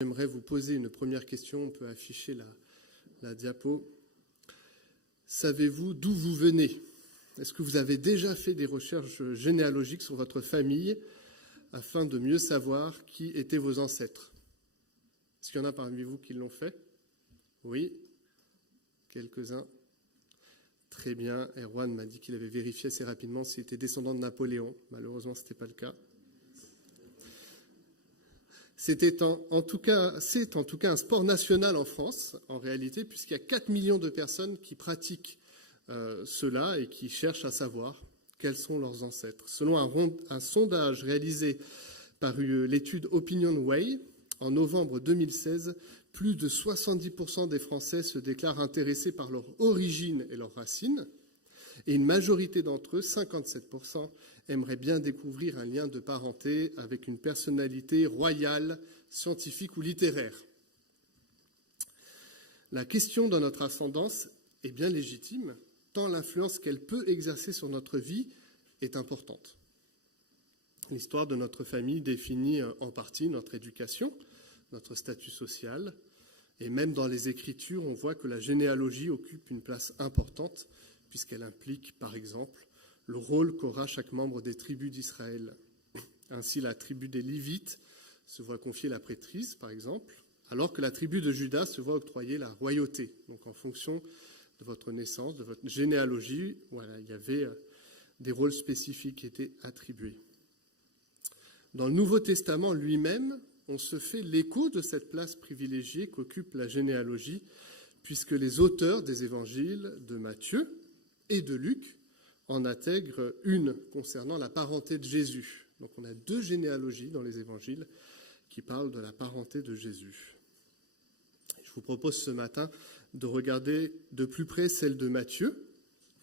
J'aimerais vous poser une première question. On peut afficher la diapo. Savez-vous d'où vous venez? Est-ce que vous avez déjà fait des recherches généalogiques sur votre famille afin de mieux savoir qui étaient vos ancêtres? Est-ce qu'il y en a parmi vous qui l'ont fait? Oui, quelques-uns. Très bien. Erwan m'a dit qu'il avait vérifié assez rapidement s'il était descendant de Napoléon. Malheureusement, ce n'était pas le cas. C'est en tout cas un sport national en France, en réalité, puisqu'il y a 4 millions de personnes qui pratiquent cela et qui cherchent à savoir quels sont leurs ancêtres. Selon un sondage réalisé par l'étude OpinionWay, en novembre 2016, plus de 70% des Français se déclarent intéressés par leur origine et leurs racines, et une majorité d'entre eux, 57%, aimeraient bien découvrir un lien de parenté avec une personnalité royale, scientifique ou littéraire. La question de notre ascendance est bien légitime, tant l'influence qu'elle peut exercer sur notre vie est importante. L'histoire de notre famille définit en partie notre éducation, notre statut social, et même dans les Écritures, on voit que la généalogie occupe une place importante, puisqu'elle implique, par exemple, le rôle qu'aura chaque membre des tribus d'Israël. Ainsi, la tribu des Lévites se voit confier la prêtrise, par exemple, alors que la tribu de Juda se voit octroyer la royauté. Donc, en fonction de votre naissance, de votre généalogie, voilà, il y avait des rôles spécifiques qui étaient attribués. Dans le Nouveau Testament lui-même, on se fait l'écho de cette place privilégiée qu'occupe la généalogie, puisque les auteurs des évangiles de Matthieu et de Luc en intègrent une concernant la parenté de Jésus. Donc on a 2 généalogies dans les évangiles qui parlent de la parenté de Jésus. Je vous propose ce matin de regarder de plus près celle de Matthieu.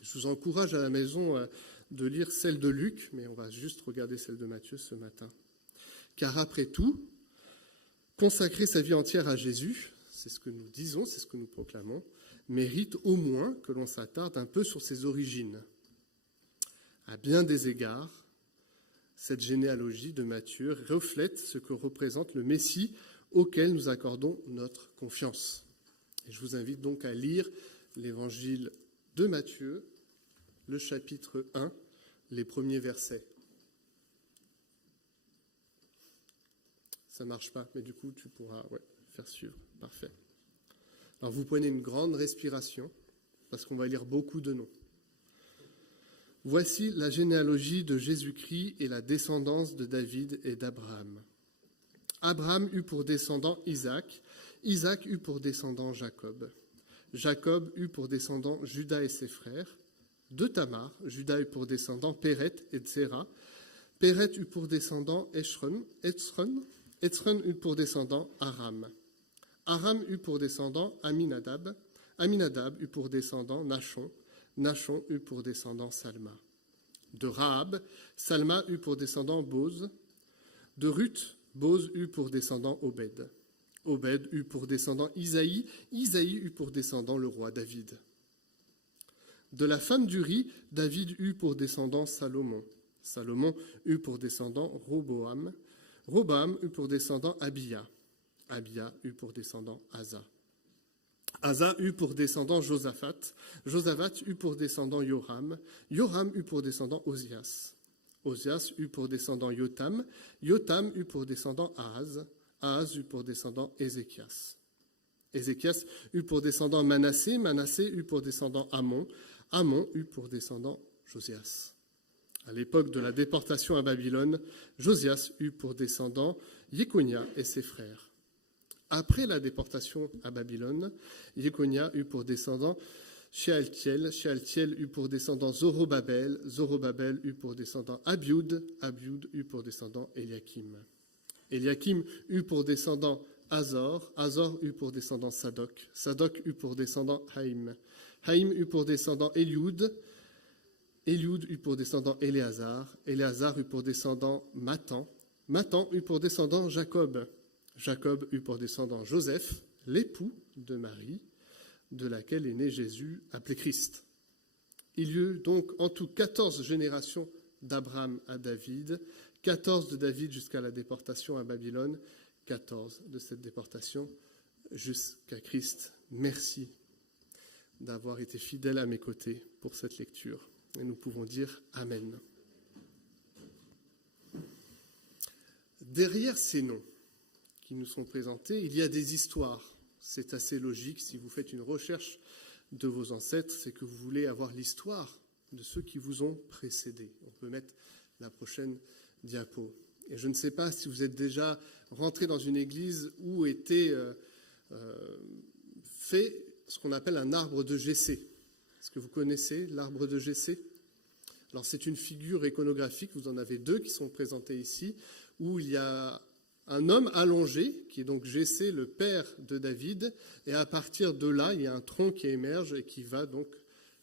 Je vous encourage à la maison de lire celle de Luc, mais on va juste regarder celle de Matthieu ce matin. Car après tout, consacrer sa vie entière à Jésus, c'est ce que nous disons, c'est ce que nous proclamons, mérite au moins que l'on s'attarde un peu sur ses origines. À bien des égards, cette généalogie de Matthieu reflète ce que représente le Messie auquel nous accordons notre confiance. Et je vous invite donc à lire l'évangile de Matthieu, le chapitre 1, les premiers versets. Ça ne marche pas, mais du coup, tu pourras faire suivre. Parfait. Alors, vous prenez une grande respiration, parce qu'on va lire beaucoup de noms. Voici la généalogie de Jésus-Christ et la descendance de David et d'Abraham. Abraham eut pour descendant Isaac, Isaac eut pour descendant Jacob. Jacob eut pour descendant Juda et ses frères. De Tamar, Juda eut pour descendant Péret et Tséra. Péret eut pour descendant Échron eut pour descendant Aram. Aram eut pour descendant Aminadab. Aminadab eut pour descendant Nachon. Nachon eut pour descendant Salma. De Rahab, Salma eut pour descendant Boz. De Ruth, Boz eut pour descendant Obed. Obed eut pour descendant Isaïe. Isaïe eut pour descendant le roi David. De la femme d'Uri, David eut pour descendant Salomon. Salomon eut pour descendant Roboam. Roboam eut pour descendant Abia. Abia eut pour descendant Asa. Asa eut pour descendant Josaphat. Josaphat eut pour descendant Yoram. Yoram eut pour descendant Osias. Osias eut pour descendant Yotam. Yotam eut pour descendant Ahaz. Ahaz eut pour descendant Ézéchias. Ézéchias eut pour descendant Manassé. Manassé eut pour descendant Amon. Amon eut pour descendant Josias. À l'époque de la déportation à Babylone, Josias eut pour descendant Jéconia et ses frères. Après la déportation à Babylone, Jéconia eut pour descendant Shealtiel. Shealtiel eut pour descendant Zorobabel. Zorobabel eut pour descendant Abiud. Abiud eut pour descendant Eliakim. Eliakim eut pour descendant Azor. Azor eut pour descendant Sadok. Sadok eut pour descendant Haïm. Haïm eut pour descendant Élioud. Élioud eut pour descendant Éléazar. Éléazar eut pour descendant Matan. Matan eut pour descendant Jacob. Jacob eut pour descendant Joseph, l'époux de Marie, de laquelle est né Jésus, appelé Christ. Il y eut donc en tout 14 générations d'Abraham à David, 14 de David jusqu'à la déportation à Babylone, 14 de cette déportation jusqu'à Christ. Merci d'avoir été fidèle à mes côtés pour cette lecture. Et nous pouvons dire Amen. Derrière ces noms qui nous sont présentés, il y a des histoires. C'est assez logique. Si vous faites une recherche de vos ancêtres, c'est que vous voulez avoir l'histoire de ceux qui vous ont précédés. On peut mettre la prochaine diapo. Et je ne sais pas si vous êtes déjà rentré dans une église où était fait ce qu'on appelle un arbre de Jessé. Est-ce que vous connaissez l'arbre de Jessé? Alors c'est une figure iconographique, vous en avez deux qui sont présentés ici, où il y a un homme allongé, qui est donc Jessé, le père de David, et à partir de là, il y a un tronc qui émerge et qui va donc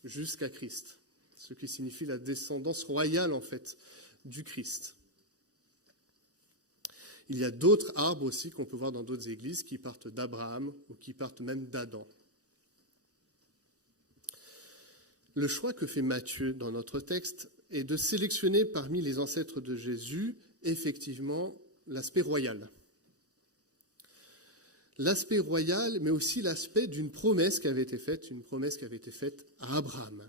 jusqu'à Christ, ce qui signifie la descendance royale en fait du Christ. Il y a d'autres arbres aussi qu'on peut voir dans d'autres églises qui partent d'Abraham ou qui partent même d'Adam. Le choix que fait Matthieu dans notre texte est de sélectionner parmi les ancêtres de Jésus, effectivement, l'aspect royal. L'aspect royal, mais aussi l'aspect d'une promesse qui avait été faite, une promesse qui avait été faite à Abraham.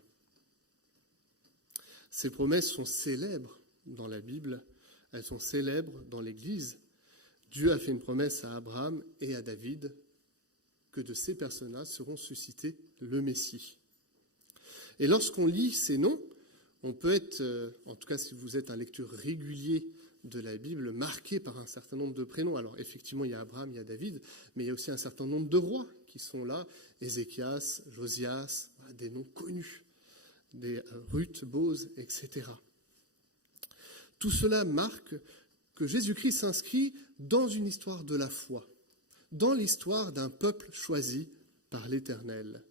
Ces promesses sont célèbres dans la Bible, elles sont célèbres dans l'Église. Dieu a fait une promesse à Abraham et à David que de ces personnes-là seront suscités le Messie. Et lorsqu'on lit ces noms, on peut être, en tout cas si vous êtes un lecteur régulier de la Bible, marqué par un certain nombre de prénoms. Alors effectivement, il y a Abraham, il y a David, mais il y a aussi un certain nombre de rois qui sont là, Ézéchias, Josias, des noms connus, des Ruth, Boz, etc. Tout cela marque que Jésus-Christ s'inscrit dans une histoire de la foi, dans l'histoire d'un peuple choisi par l'Éternel.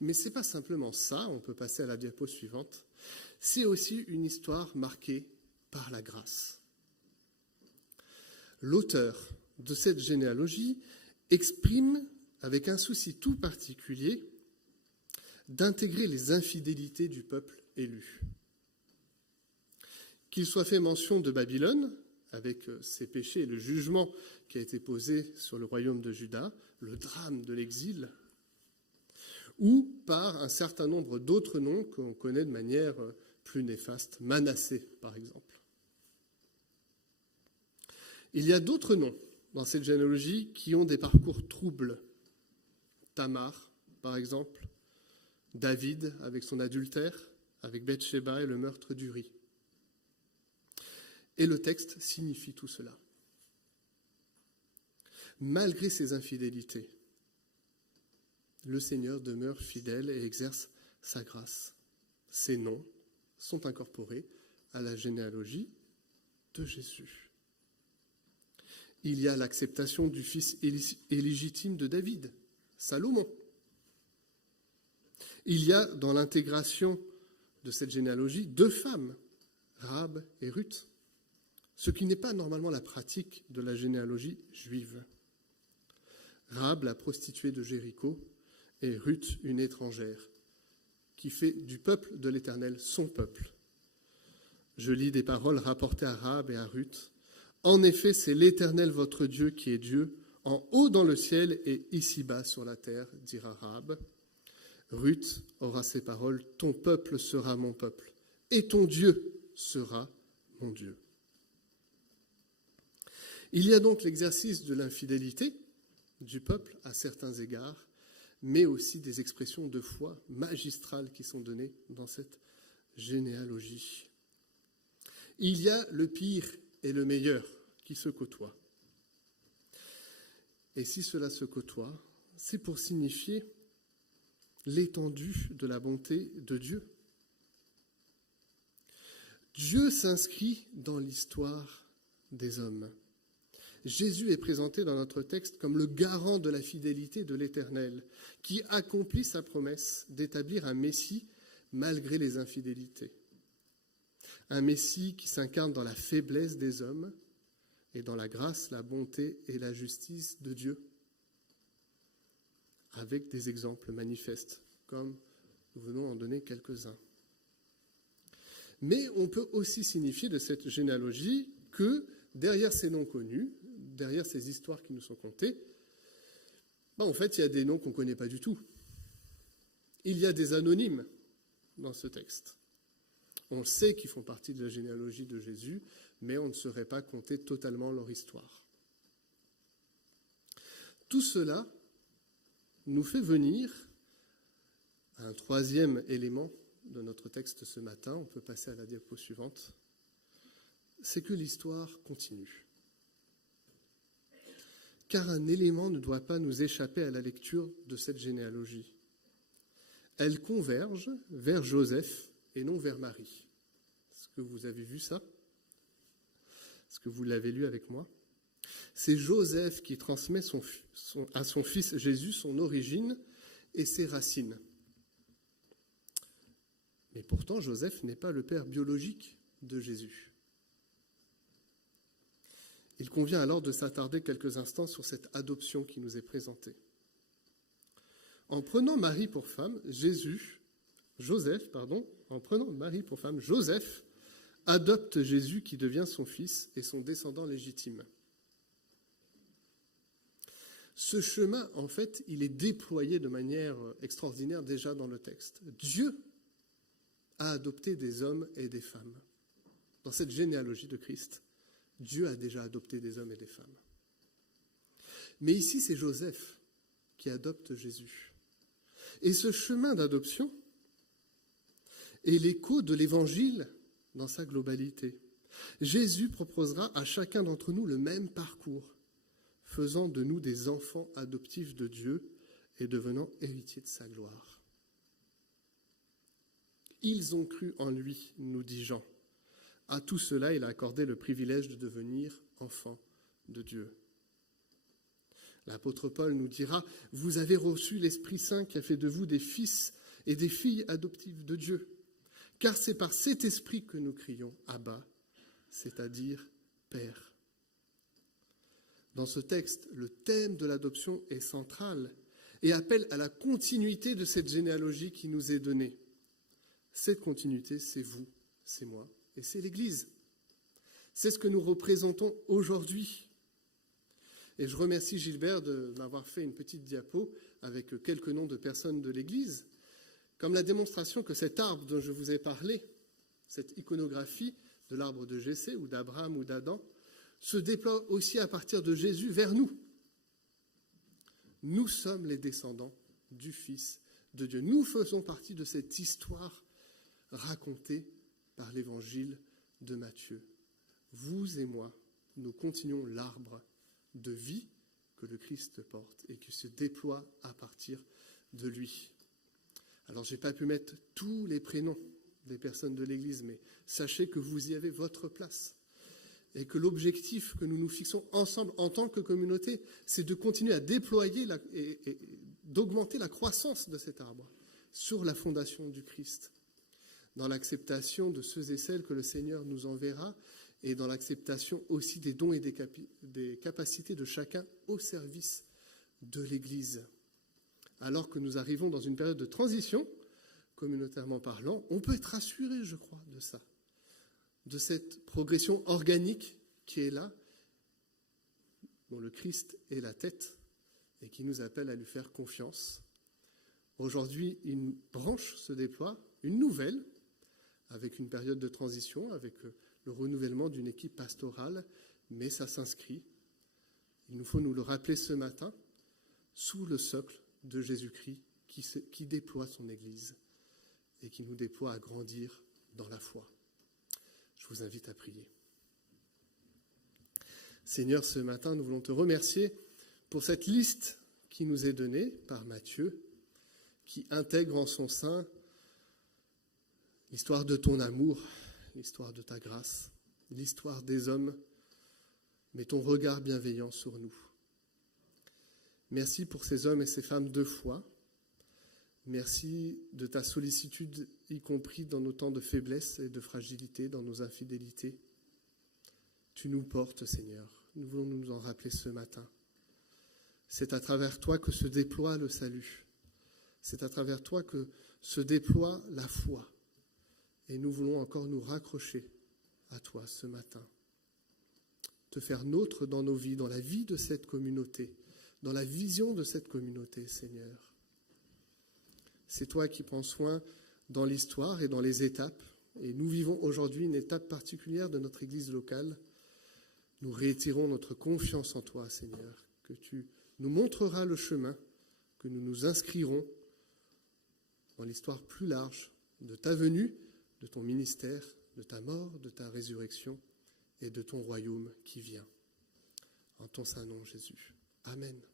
Mais ce n'est pas simplement ça, on peut passer à la diapo suivante, c'est aussi une histoire marquée par la grâce. L'auteur de cette généalogie exprime, avec un souci tout particulier, d'intégrer les infidélités du peuple élu. Qu'il soit fait mention de Babylone, avec ses péchés et le jugement qui a été posé sur le royaume de Juda, le drame de l'exil, ou par un certain nombre d'autres noms qu'on connaît de manière plus néfaste, Manassé par exemple. Il y a d'autres noms dans cette généalogie qui ont des parcours troubles. Tamar, par exemple, David avec son adultère, avec Bathsheba et le meurtre d'Uri. Et le texte signifie tout cela. Malgré ses infidélités, le Seigneur demeure fidèle et exerce sa grâce. Ces noms sont incorporés à la généalogie de Jésus. Il y a l'acceptation du fils illégitime de David, Salomon. Il y a dans l'intégration de cette généalogie deux femmes, Rahab et Ruth, ce qui n'est pas normalement la pratique de la généalogie juive. Rahab, la prostituée de Jéricho, et Ruth, une étrangère, qui fait du peuple de l'Éternel son peuple. Je lis des paroles rapportées à Rahab et à Ruth. En effet, c'est l'Éternel votre Dieu qui est Dieu, en haut dans le ciel et ici-bas sur la terre, dira Rahab. Ruth aura ces paroles, ton peuple sera mon peuple, et ton Dieu sera mon Dieu. Il y a donc l'exercice de l'infidélité du peuple à certains égards, mais aussi des expressions de foi magistrales qui sont données dans cette généalogie. Il y a le pire et le meilleur qui se côtoient. Et si cela se côtoie, c'est pour signifier l'étendue de la bonté de Dieu. Dieu s'inscrit dans l'histoire des hommes. Jésus est présenté dans notre texte comme le garant de la fidélité de l'Éternel, qui accomplit sa promesse d'établir un Messie malgré les infidélités. Un Messie qui s'incarne dans la faiblesse des hommes et dans la grâce, la bonté et la justice de Dieu, avec des exemples manifestes, comme nous venons en donner quelques-uns. Mais on peut aussi signifier de cette généalogie que derrière ces noms connus, derrière ces histoires qui nous sont contées, en fait, il y a des noms qu'on ne connaît pas du tout. Il y a des anonymes dans ce texte. On sait qu'ils font partie de la généalogie de Jésus, mais on ne saurait pas compter totalement leur histoire. Tout cela nous fait venir à un troisième élément de notre texte ce matin. On peut passer à la diapo suivante. C'est que l'histoire continue. Car un élément ne doit pas nous échapper à la lecture de cette généalogie. Elle converge vers Joseph et non vers Marie. Est-ce que vous avez vu ça? Est-ce que vous l'avez lu avec moi? C'est Joseph qui transmet à son fils Jésus son origine et ses racines. Mais pourtant, Joseph n'est pas le père biologique de Jésus. Il convient alors de s'attarder quelques instants sur cette adoption qui nous est présentée. En prenant Marie pour femme, Joseph adopte Jésus qui devient son fils et son descendant légitime. Ce chemin, en fait, il est déployé de manière extraordinaire déjà dans le texte. Dieu a adopté des hommes et des femmes. Dans cette généalogie de Christ, Dieu a déjà adopté des hommes et des femmes. Mais ici, c'est Joseph qui adopte Jésus. Et ce chemin d'adoption est l'écho de l'Évangile dans sa globalité. Jésus proposera à chacun d'entre nous le même parcours, faisant de nous des enfants adoptifs de Dieu et devenant héritiers de sa gloire. Ils ont cru en lui, nous dit Jean. À tout cela, il a accordé le privilège de devenir enfants de Dieu. L'apôtre Paul nous dira « Vous avez reçu l'Esprit Saint qui a fait de vous des fils et des filles adoptives de Dieu. Car c'est par cet Esprit que nous crions « Abba », c'est-à-dire « Père ». Dans ce texte, le thème de l'adoption est central et appelle à la continuité de cette généalogie qui nous est donnée. Cette continuité, c'est vous, c'est moi et c'est l'Église. C'est ce que nous représentons aujourd'hui. Et je remercie Gilbert de m'avoir fait une petite diapo avec quelques noms de personnes de l'Église, comme la démonstration que cet arbre dont je vous ai parlé, cette iconographie de l'arbre de Jessé ou d'Abraham ou d'Adam, se déploie aussi à partir de Jésus vers nous. Nous sommes les descendants du Fils de Dieu. Nous faisons partie de cette histoire racontée par l'Évangile de Matthieu. Vous et moi, nous continuons l'arbre de vie que le Christ porte et qui se déploie à partir de lui. Alors, je n'ai pas pu mettre tous les prénoms des personnes de l'Église, mais sachez que vous y avez votre place. Et que l'objectif que nous nous fixons ensemble en tant que communauté, c'est de continuer à déployer et d'augmenter la croissance de cet arbre sur la fondation du Christ, dans l'acceptation de ceux et celles que le Seigneur nous enverra et dans l'acceptation aussi des dons et des capacités de chacun au service de l'Église. Alors que nous arrivons dans une période de transition, communautairement parlant, on peut être rassuré, je crois, de ça, de cette progression organique qui est là, dont le Christ est la tête et qui nous appelle à lui faire confiance. Aujourd'hui, une branche se déploie, une nouvelle, avec une période de transition, avec le renouvellement d'une équipe pastorale, mais ça s'inscrit, il nous faut nous le rappeler ce matin, sous le socle de Jésus-Christ qui déploie son Église et qui nous déploie à grandir dans la foi. Je vous invite à prier. Seigneur, ce matin, nous voulons te remercier pour cette liste qui nous est donnée par Matthieu, qui intègre en son sein l'histoire de ton amour, l'histoire de ta grâce, l'histoire des hommes, mais ton regard bienveillant sur nous. Merci pour ces hommes et ces femmes de foi. Merci de ta sollicitude, y compris dans nos temps de faiblesse et de fragilité, dans nos infidélités. Tu nous portes, Seigneur. Nous voulons nous en rappeler ce matin. C'est à travers toi que se déploie le salut. C'est à travers toi que se déploie la foi. Et nous voulons encore nous raccrocher à toi ce matin. te faire nôtre dans nos vies, dans la vie de cette communauté, dans la vision de cette communauté, Seigneur. C'est toi qui prends soin dans l'histoire et dans les étapes. Et nous vivons aujourd'hui une étape particulière de notre Église locale. Nous réitérons notre confiance en toi, Seigneur, que tu nous montreras le chemin, que nous nous inscrirons dans l'histoire plus large de ta venue, de ton ministère, de ta mort, de ta résurrection et de ton royaume qui vient. En ton saint nom, Jésus. Amen.